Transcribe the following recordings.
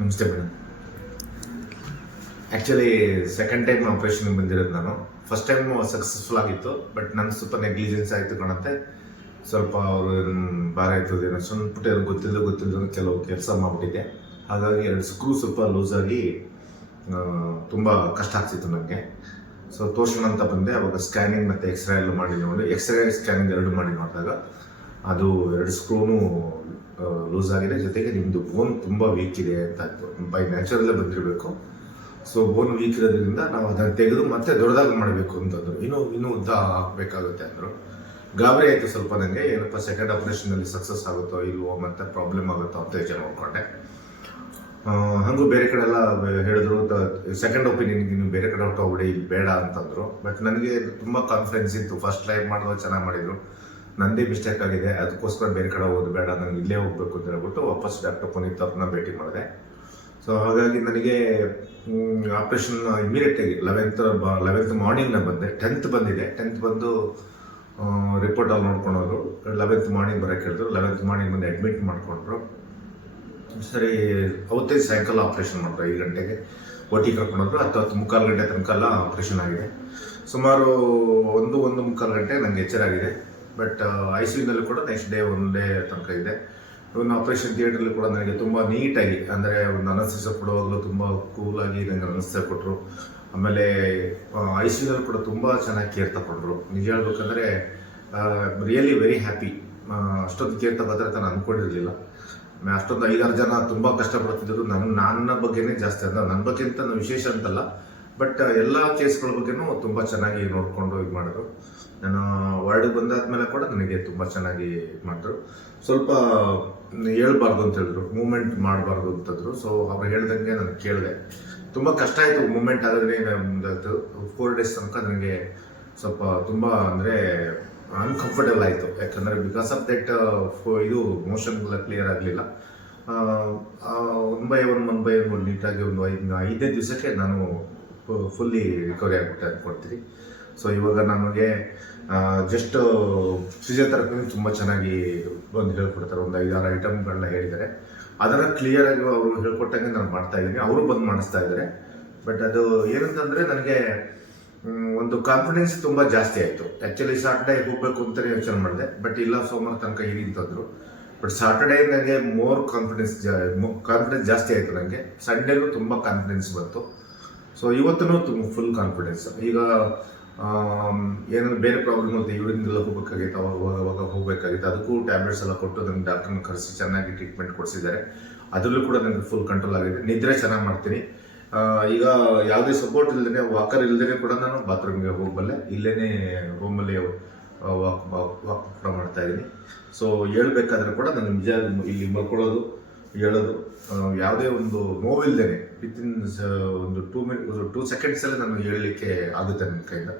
ನಮಸ್ತೆ madam. Actually second time ಆಪ್ರೇಷನ್ಗೆ ಬಂದಿರೋದು ನಾನು. ಫಸ್ಟ್ ಟೈಮ್ ಸಕ್ಸಸ್ಫುಲ್ ಆಗಿತ್ತು, ಬಟ್ ನನ್ನ ಸ್ವಲ್ಪ ನೆಗ್ಲಿಜೆನ್ಸ್ ಆಯಿತು ಕಾಣುತ್ತೆ. ಸ್ವಲ್ಪ ಅವರು ಭಾರ ಆಯಿತು, ಏನೋ ಸಣ್ಣ ಪುಟ್ಟ ಗೊತ್ತಿಲ್ಲದ ಕೆಲವು ಕೆಲಸ ಮಾಡಿಬಿಟ್ಟಿದ್ದೆ. ಹಾಗಾಗಿ 2 ಸ್ಕ್ರೂ ಸ್ವಲ್ಪ ಲೂಸಾಗಿ ತುಂಬ ಕಷ್ಟ ಆಗ್ತಿತ್ತು ನನಗೆ. ಸೊ ತೋರ್ಸೋಣ ಅಂತ ಬಂದೆ. ಅವಾಗ ಸ್ಕ್ಯಾನಿಂಗ್ ಮತ್ತು ಎಕ್ಸ್ರೇ ಎಲ್ಲ ಮಾಡಿ ನೋಡಿ, ಎಕ್ಸ್ರೇ ಸ್ಕ್ಯಾನಿಂಗ್ 2 ಮಾಡಿ ನೋಡಿದಾಗ ಅದು 2 ಸ್ಕ್ರೂನು ಲೂಸ್ ಆಗಿದೆ, ಜೊತೆಗೆ ನಿಮ್ಮದು ಬೋನ್ ತುಂಬ ವೀಕ್ ಇದೆ ಅಂತ ಆಯಿತು. ಬೈ ನ್ಯಾಚುರಲ್ಲೇ ಬಂದಿರಬೇಕು. ಸೊ ಬೋನ್ ವೀಕ್ ಇರೋದ್ರಿಂದ ನಾವು ಅದನ್ನು ತೆಗೆದು ಮತ್ತೆ ದೊಡ್ಡದಾಗಿ ಮಾಡಬೇಕು ಅಂತಂದರು. ಇನ್ನೂ ಉದ್ದ ಹಾಕಬೇಕಾಗುತ್ತೆ ಅಂದರು. ಗಾಬರಿ ಆಯಿತು ಸ್ವಲ್ಪ ನನಗೆ. ಏನಪ್ಪ ಸೆಕೆಂಡ್ ಆಪ್ರೇಷನಲ್ಲಿ ಸಕ್ಸಸ್ ಆಗುತ್ತೋ ಇಲ್ವೋ, ಮತ್ತೆ ಪ್ರಾಬ್ಲಮ್ ಆಗುತ್ತೋ ಅಂತ ಯೋಚನೆ ಮಾಡ್ಕೊಂಡೆ. ಹಾಗೂ ಬೇರೆ ಕಡೆ ಎಲ್ಲ ಹೇಳಿದ್ರು, ಸೆಕೆಂಡ್ ಒಪಿನಿಯನ್ಗೆ ನೀವು ಬೇರೆ ಕಡೆ ಹೊಟ್ಟೋಗ್ಬಿಡಿ, ಇಲ್ಲಿ ಬೇಡ ಅಂತಂದರು. ಬಟ್ ನನಗೆ ತುಂಬ ಕಾನ್ಫಿಡೆನ್ಸ್ ಇತ್ತು. ಫಸ್ಟ್ ಲೈವ್ ಮಾಡಿದ್ರು ಚೆನ್ನಾಗಿ ಮಾಡಿದರು, ನಂದೇ ಮಿಸ್ಟೇಕ್ ಆಗಿದೆ, ಅದಕ್ಕೋಸ್ಕರ ಬೇರೆ ಕಡೆ ಹೋಗೋದು ಬೇಡ, ನನಗೆ ಇಲ್ಲೇ ಹೋಗಬೇಕು ಅಂತ ಹೇಳ್ಬಿಟ್ಟು ವಾಪಸ್ ಡಾಕ್ಟರ್ ಪುನೀತ್ ಅವ್ರನ್ನ ಭೇಟಿ ಮಾಡಿದೆ. ಸೊ ಹಾಗಾಗಿ ನನಗೆ ಆಪ್ರೇಷನ್ ಇಮಿಡಿಯೇಟಾಗಿ 11th ಮಾರ್ನಿಂಗ್ ಬಂದೆ. 10th ಬಂದಿದೆ. 10th ಬಂದು ರಿಪೋರ್ಟ್ ಅಲ್ಲಿ ನೋಡ್ಕೊಂಡವರು 11th ಮಾರ್ನಿಂಗ್ ಬರೋಕ್ಕೆ ಹೇಳಿದ್ರು. 11th ಮಾರ್ನಿಂಗ್ ಬಂದು ಅಡ್ಮಿಟ್ ಮಾಡಿಕೊಂಡ್ರು. ಸರಿ, ಅವತ್ತೇ ಸಾಯಂಕಾಲ ಆಪ್ರೇಷನ್ ಮಾಡಿದ್ರು. 5 ಗಂಟೆಗೆ OT ಕರ್ಕೊಂಡೋದ್ರು. 10 ಮುಕ್ಕಾಲು ಗಂಟೆ ತನಕ ಎಲ್ಲ ಆಪ್ರೇಷನ್ ಆಗಿದೆ. ಸುಮಾರು 1-1.25 ಗಂಟೆ ನನಗೆ ಎಚ್ಚರ ಆಗಿದೆ. ಬಟ್ ICUನಲ್ಲಿ ಕೂಡ ನೆಕ್ಸ್ಟ್ ಡೇ 1 ಡೇ ತನಕ ಇದೆ. ಒಂದು ಆಪ್ರೇಷನ್ ಥಿಯೇಟ್ರಲ್ಲಿ ಕೂಡ ನನಗೆ ತುಂಬ ನೀಟಾಗಿ, ಅಂದರೆ ಒಂದು ಅನಸ್ತೇಸಿಯಾ ಕೊಡುವಾಗಲೂ ತುಂಬ ಕೂಲಾಗಿ ನನಗೆ ಅನಸ್ತೇಸಿಯಾ ಕೊಟ್ಟರು. ಆಮೇಲೆ ICUನಲ್ಲಿ ಕೂಡ ತುಂಬ ಚೆನ್ನಾಗಿ ಕೇರ್ ತಗೊಂಡ್ರು. ನಿಜ ಹೇಳ್ಬೇಕಂದ್ರೆ ರಿಯಲಿ ವೆರಿ ಹ್ಯಾಪಿ. ಅಷ್ಟೊಂದು ಕೇರ್ ತಗೋತಾರೆ ಅಂತ ನಾನು ಅಂದ್ಕೊಂಡಿರಲಿಲ್ಲ. ಅಷ್ಟೊಂದು 5-6 ಜನ ತುಂಬ ಕಷ್ಟಪಡ್ತಿದ್ರು. ನನ್ನ ಬಗ್ಗೆನೇ ಜಾಸ್ತಿ, ಅಂದರೆ ನನ್ನ ಬಗ್ಗೆ ಅಂತ ವಿಶೇಷ ಅಂತಲ್ಲ, ಬಟ್ ಎಲ್ಲ ಕೇಸ್ಗಳ ಬಗ್ಗೆನೂ ತುಂಬ ಚೆನ್ನಾಗಿ ನೋಡಿಕೊಂಡು ಇದು ಮಾಡಿದ್ರು. ನಾನು ವಾರ್ಡಿಗೆ ಬಂದಾದ್ಮೇಲೆ ಕೂಡ ನನಗೆ ತುಂಬ ಚೆನ್ನಾಗಿ ಮಾಡಿದ್ರು. ಸ್ವಲ್ಪ ಹೇಳ್ಬಾರ್ದು ಅಂತ ಹೇಳಿದ್ರು, ಮೂಮೆಂಟ್ ಮಾಡಬಾರ್ದು ಅಂತಂದ್ರು. ಸೊ ಅವ್ರು ಹೇಳ್ದಂಗೆ ನಾನು ಕೇಳಿದೆ. ತುಂಬ ಕಷ್ಟ ಆಯಿತು ಮೂಮೆಂಟ್ ಆಗೋದೇ. 4 ಡೇಸ್ ತನಕ ನನಗೆ ಸ್ವಲ್ಪ ತುಂಬ ಅಂದರೆ ಅನ್ಕಂಫರ್ಟೇಬಲ್ ಆಯಿತು. ಯಾಕಂದರೆ ಬಿಕಾಸ್ ಆಫ್ ದಟ್ ಇದು ಮೋಷನ್ಗೆಲ್ಲ ಕ್ಲಿಯರ್ ಆಗಲಿಲ್ಲ. 1 by 1 ನೀಟಾಗಿ ಒಂದು 5ನೇ ದಿವಸಕ್ಕೆ ನಾನು ಫುಲ್ಲಿ ರಿಕವರಿ ಆಗಿಬಿಟ್ಟೆ ಅಂದ್ಕೊಳ್ತೀನಿ. ಸೊ ಇವಾಗ ನಮಗೆ ಜಸ್ಟ್ ಫಿಸಿಯೋಥೆರಪಿ ತುಂಬ ಚೆನ್ನಾಗಿ ಒಂದು ಹೇಳ್ಕೊಡ್ತಾರೆ. ಒಂದು 5-6 ಐಟಮ್ಗಳನ್ನ ಹೇಳಿದ್ದಾರೆ. ಅದನ್ನು ಕ್ಲಿಯರಾಗಿ ಅವರು ಹೇಳ್ಕೊಟ್ಟಂಗೆ ನಾನು ಮಾಡ್ತಾ ಇದ್ದೀನಿ. ಅವರು ಬಂದು ಮಾಡಿಸ್ತಾ ಇದ್ದಾರೆ. ಬಟ್ ಅದು ಏನಂತಂದರೆ ನನಗೆ ಒಂದು ಕಾನ್ಫಿಡೆನ್ಸ್ ತುಂಬ ಜಾಸ್ತಿ ಆಯಿತು. ಆ್ಯಕ್ಚುಲಿ ಸಾಟರ್ಡೇ ಹೋಗಬೇಕು ಅಂತಲೇ ಯೋಚನೆ ಮಾಡಿದೆ, ಬಟ್ ಇಲ್ಲ ಸೋಮವಾರ ತನಕ ಇರಿ ಅಂತಂದರು. ಬಟ್ ಸಾಟರ್ಡೇ ನನಗೆ ಕಾನ್ಫಿಡೆನ್ಸ್ ಜಾಸ್ತಿ ಆಯಿತು ನನಗೆ. ಸಂಡೇಲೂ ತುಂಬ ಕಾನ್ಫಿಡೆನ್ಸ್ ಬಂತು. ಸೊ ಇವತ್ತೂ ತುಂಬ ಫುಲ್ ಕಾನ್ಫಿಡೆನ್ಸ್. ಈಗ ಏನಾದ್ರು ಬೇರೆ ಪ್ರಾಬ್ಲಮ್ ಅಂತ ಇವರಿಂದೆಲ್ಲ ಹೋಗಬೇಕಾಗಿತ್ತು, ಅವಾಗ ಹೋಗಬೇಕಾಗಿತ್ತು. ಅದಕ್ಕೂ ಟ್ಯಾಬ್ಲೆಟ್ಸ್ ಎಲ್ಲ ಕೊಟ್ಟು ನನಗೆ ಡಾಕ್ಟರ್ನ ಕರೆಸಿ ಚೆನ್ನಾಗಿ ಟ್ರೀಟ್ಮೆಂಟ್ ಕೊಡಿಸಿದ್ದಾರೆ. ಅದರಲ್ಲೂ ಕೂಡ ನನಗೆ ಫುಲ್ ಕಂಟ್ರೋಲ್ ಆಗಿದೆ. ನಿದ್ರೆ ಚೆನ್ನಾಗಿ ಮಾಡ್ತೀನಿ. ಈಗ ಯಾವುದೇ ಸಪೋರ್ಟ್ ಇಲ್ಲದೇ, ವಾಕರ್ ಇಲ್ಲದೇ ಕೂಡ ನಾನು ಬಾತ್ರೂಮ್ಗೆ ಹೋಗಬಲ್ಲೆ. ಇಲ್ಲೇ ರೂಮಲ್ಲಿ ವಾಕ್ ಕೂಡ ಮಾಡ್ತಾ ಇದ್ದೀನಿ. ಸೊ ಹೇಳ್ಬೇಕಾದ್ರೆ ಕೂಡ ನಾನು ನಿಜ ಇಲ್ಲಿ ಮಲ್ಕೊಳ್ಳೋದು, ಹೇಳೋದು, ಯಾವುದೇ ಒಂದು ನೋವಿಲ್ಲದೇ ವಿತಿನ್ ಒಂದು 2 ಸೆಕೆಂಡ್ಸಲ್ಲೇ ನಾನು ಹೇಳಲಿಕ್ಕೆ ಆಗುತ್ತೆ ನನ್ನ ಕೈಯಿಂದ.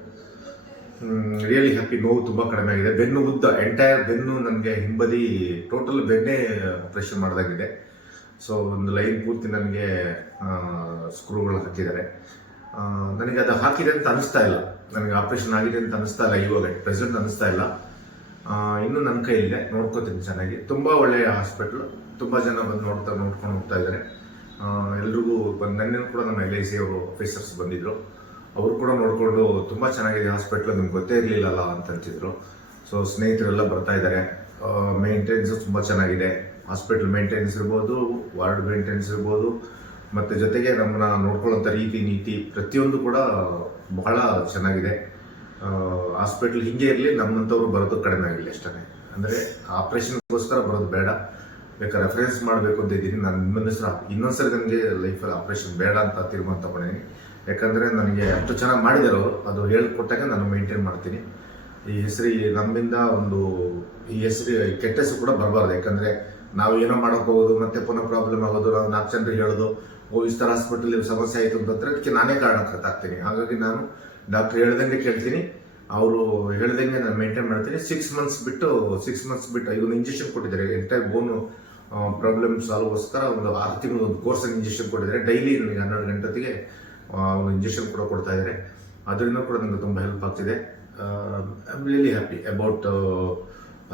Really happy. ನೋವು ತುಂಬ ಕಡಿಮೆ ಆಗಿದೆ. ಬೆನ್ನು ಉದ್ದ, ಎಂಟೈರ್ ಬೆನ್ನು ನನಗೆ ಹಿಂಬದಿ ಟೋಟಲ್ ಬೆನ್ನೇ ಆಪ್ರೇಷನ್ ಮಾಡಿದಾಗಿದೆ. ಸೊ ಒಂದು ಲೈನ್ ಪೂರ್ತಿ ನನಗೆ ಸ್ಕ್ರೂಗಳು ಹಾಕಿದ್ದಾರೆ. ನನಗೆ ಅದು ಹಾಕಿದೆ ಅಂತ ಅನಿಸ್ತಾ ಇಲ್ಲ. ನನಗೆ ಆಪ್ರೇಷನ್ ಆಗಿದೆ ಅಂತ ಅನಿಸ್ತಾ ಇಲ್ಲ. ಇವಾಗ ಪ್ರೆಸೆಂಟ್ ಅನಿಸ್ತಾ ಇಲ್ಲ. ಇನ್ನೂ ನನ್ನ ಕೈಯಿದೆ, ನೋಡ್ಕೋತೀನಿ ಚೆನ್ನಾಗಿ. ತುಂಬ ಒಳ್ಳೆಯ ಹಾಸ್ಪಿಟ್ಲು. ತುಂಬ ಜನ ಬಂದು ನೋಡ್ಕೊಂಡು ಹೋಗ್ತಾ ಇದ್ದಾರೆ. ಎಲ್ರಿಗೂ ನೆನ್ನೆ ಕೂಡ ನಮ್ಮ LIC ಅವರು ಆಫೀಸರ್ಸ್ ಬಂದಿದ್ದರು. ಅವರು ಕೂಡ ನೋಡಿಕೊಂಡು ತುಂಬ ಚೆನ್ನಾಗಿದೆ ಹಾಸ್ಪಿಟ್ಲು, ನಿಮ್ಗೆ ಗೊತ್ತೇ ಇರಲಿಲ್ಲಲ್ಲ ಅಂತಂತಿದ್ರು. ಸೊ ಸ್ನೇಹಿತರೆಲ್ಲ ಬರ್ತಾ ಇದ್ದಾರೆ. ಮೇಂಟೆನೆನ್ಸು ತುಂಬ ಚೆನ್ನಾಗಿದೆ. ಹಾಸ್ಪಿಟಲ್ ಮೇಂಟೆನೆನ್ಸ್ ಇರ್ಬೋದು, ವಾರ್ಡ್ ಮೇಂಟೆನೆನ್ಸ್ ಇರ್ಬೋದು, ಮತ್ತು ಜೊತೆಗೆ ನಮ್ಮನ್ನ ನೋಡ್ಕೊಳ್ಳೋಂಥ ನೀತಿ ಪ್ರತಿಯೊಂದು ಕೂಡ ಬಹಳ ಚೆನ್ನಾಗಿದೆ. ಹಾಸ್ಪಿಟ್ಲ್ ಹಿಂಗೆ ಇರಲಿ, ನಮ್ಮಂಥವ್ರು ಬರೋದು ಕಡಿಮೆ ಆಗಿಲ್ಲ ಅಷ್ಟೇ. ಅಂದರೆ ಆಪ್ರೇಷನ್ಗೋಸ್ಕರ ಬರೋದು ಬೇಡ, ಬೇಕಾದ್ರೆ ರೆಫರೆನ್ಸ್ ಮಾಡಬೇಕು ಅಂತ ಇದ್ದೀನಿ. ನಾನು ಇನ್ನೊಂದ್ಸರಿ ನನಗೆ ಲೈಫಲ್ಲಿ ಆಪ್ರೇಷನ್ ಬೇಡ ಅಂತ ತೀರ್ಮಾನ ತಗೊಂಡಿದ್ದೀನಿ. ಯಾಕಂದರೆ ನನಗೆ ಅಷ್ಟು ಚೆನ್ನಾಗಿ ಮಾಡಿದ್ದಾರೆ ಅವರು. ಅದು ಹೇಳ್ಕೊಟ್ಟಾಗ ನಾನು ಮೇಂಟೈನ್ ಮಾಡ್ತೀನಿ. ಈ ಹೆಸರು ನಮ್ಮಿಂದ ಈ ಹೆಸರು ಕೆಟ್ಟ ಹೆಸರು ಕೂಡ ಬರಬಾರ್ದು. ಯಾಕಂದರೆ ನಾವು ಏನೋ ಮಾಡೋಕೆ ಹೋಗೋದು, ಮತ್ತೆ ಪುನಃ ಪ್ರಾಬ್ಲಮ್ ಆಗೋದು, ನಾವು 4 ಜನರಿಗೆ ಹೇಳೋದು, ಈ ಥರ ಹಾಸ್ಪಿಟಲ್ ಸಮಸ್ಯೆ ಆಯಿತು ಅಂತಂದರೆ ಅದಕ್ಕೆ ನಾನೇ ಕಾರಣಕರ್ತಾಗ್ತೀನಿ. ಹಾಗಾಗಿ ನಾನು ಡಾಕ್ಟರ್ ಹೇಳ್ದಂಗೆ ಕೇಳ್ತೀನಿ, ಅವರು ಹೇಳ್ದಂಗೆ ನಾನು ಮೇಂಟೈನ್ ಮಾಡ್ತೀನಿ. 6 ಮಂತ್ಸ್ ಬಿಟ್ಟು ಇವನು ಇಂಜೆಕ್ಷನ್ ಕೊಟ್ಟಿದ್ದಾರೆ. ಎಂಟೈರ್ ಬೋನು ಪ್ರಾಬ್ಲಮ್ ಸಾಲ್ವ್ಗೋಸ್ಕರ ಒಂದು 6 ತಿಂಗಳು ಒಂದು ಕೋರ್ಸಲ್ಲಿ ಇಂಜೆಕ್ಷನ್ ಕೊಟ್ಟಿದ್ದಾರೆ. ಡೈಲಿ ನನಗೆ 12 ಗಂಟೆ ಹೊತ್ತಿಗೆ ಒಂದು ಇಂಜೆಕ್ಷನ್ ಕೂಡ ಕೊಡ್ತಾ ಇದ್ದಾರೆ. ಅದರಿಂದ ಕೂಡ ನನಗೆ ತುಂಬ ಹೆಲ್ಪ್ ಆಗ್ತಿದೆ. I am really happy about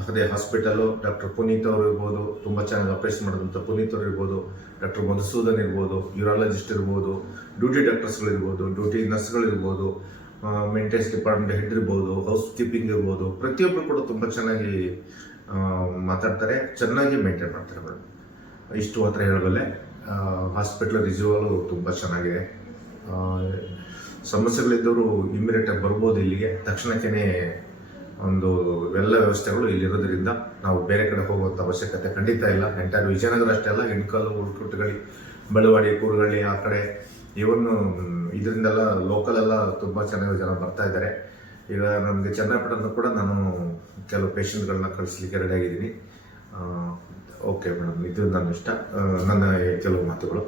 ಅದೇ ಹಾಸ್ಪಿಟಲು ಡಾಕ್ಟರ್ ಪುನೀತ್ ಅವರು ಇರ್ಬೋದು, ತುಂಬ ಚೆನ್ನಾಗಿ ಆಪರೇಷನ್ ಮಾಡಿದಂಥ ಪುನೀತ್ ಅವರು ಇರ್ಬೋದು, ಡಾಕ್ಟರ್ ಮಧುಸೂದನ್ ಇರ್ಬೋದು, ಯೂರಾಲಜಿಸ್ಟ್ ಇರ್ಬೋದು, ಡ್ಯೂಟಿ ಡಾಕ್ಟರ್ಸ್ಗಳು ಇರ್ಬೋದು, ಡ್ಯೂಟಿ ನರ್ಸ್ಗಳು ಇರ್ಬೋದು, ಮೇಂಟೆನೆನ್ಸ್ ಡಿಪಾರ್ಟ್ಮೆಂಟ್ ಹೆಡ್ ಇರ್ಬೋದು, ಹೌಸ್ ಕೀಪಿಂಗ್ ಇರ್ಬೋದು, ಪ್ರತಿಯೊಬ್ಬರು ಕೂಡ ತುಂಬ ಚೆನ್ನಾಗಿ ಮಾತಾಡ್ತಾರೆ, ಚೆನ್ನಾಗಿ ಮೇಂಟೈನ್ ಮಾಡ್ತಾರೆ ಮೇಡಮ್. ಇಷ್ಟು ಮಾತ್ರ ಹೇಳಬಲ್ಲೆ. ಹಾಸ್ಪಿಟ್ಲ್ ರಿಜ್ಯೂವಲು ತುಂಬ ಚೆನ್ನಾಗಿದೆ. ಸಮಸ್ಯೆಗಳಿದ್ದವರು ಇಮ್ಮಿಡಿಯೇಟಾಗಿ ಬರ್ಬೋದು ಇಲ್ಲಿಗೆ, ತಕ್ಷಣಕ್ಕೇ ಒಂದು ಎಲ್ಲ ವ್ಯವಸ್ಥೆಗಳು ಇಲ್ಲಿರೋದ್ರಿಂದ ನಾವು ಬೇರೆ ಕಡೆ ಹೋಗುವಂಥ ಅವಶ್ಯಕತೆ ಖಂಡಿತ ಇಲ್ಲ. ಎಂಟೈರ್ ವಿಜಯನಗರ ಅಷ್ಟೇ ಅಲ್ಲ, ಹೆಣ್ಕಲ್ಲು, ಉಳ್ಕುಟ್ಟಗಳಿ, ಬೆಳವಾಡಿ, ಕೂರುಗಳ್ಳಿ ಆ ಕಡೆ ಇವನ್ನು ಇದರಿಂದೆಲ್ಲ ಲೋಕಲೆಲ್ಲ ತುಂಬ ಚೆನ್ನಾಗಿ ಜನ ಬರ್ತಾ ಇದ್ದಾರೆ. ಈಗ ನಮಗೆ ಚನ್ನಪಟ್ಟಣ ಕೂಡ ನಾನು ಕೆಲವು ಪೇಷಂಟ್ಗಳನ್ನ ಕಳಿಸ್ಲಿಕ್ಕೆ ರೆಡಿ ಆಗಿದ್ದೀನಿ. ಓಕೆ ಮೇಡಮ್, ಇದು ನನ್ನ ಇಷ್ಟ, ನನ್ನ ಕೆಲವು ಮಾತುಗಳು.